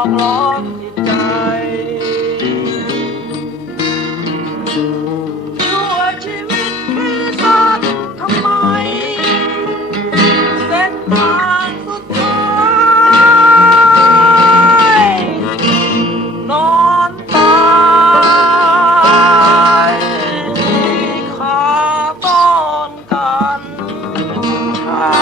อกร้อนจิตใจช่วชีวิตคือสัตว์ทำไม เส้นทางสุดท้ายนอนตายที่ขาต้นกันา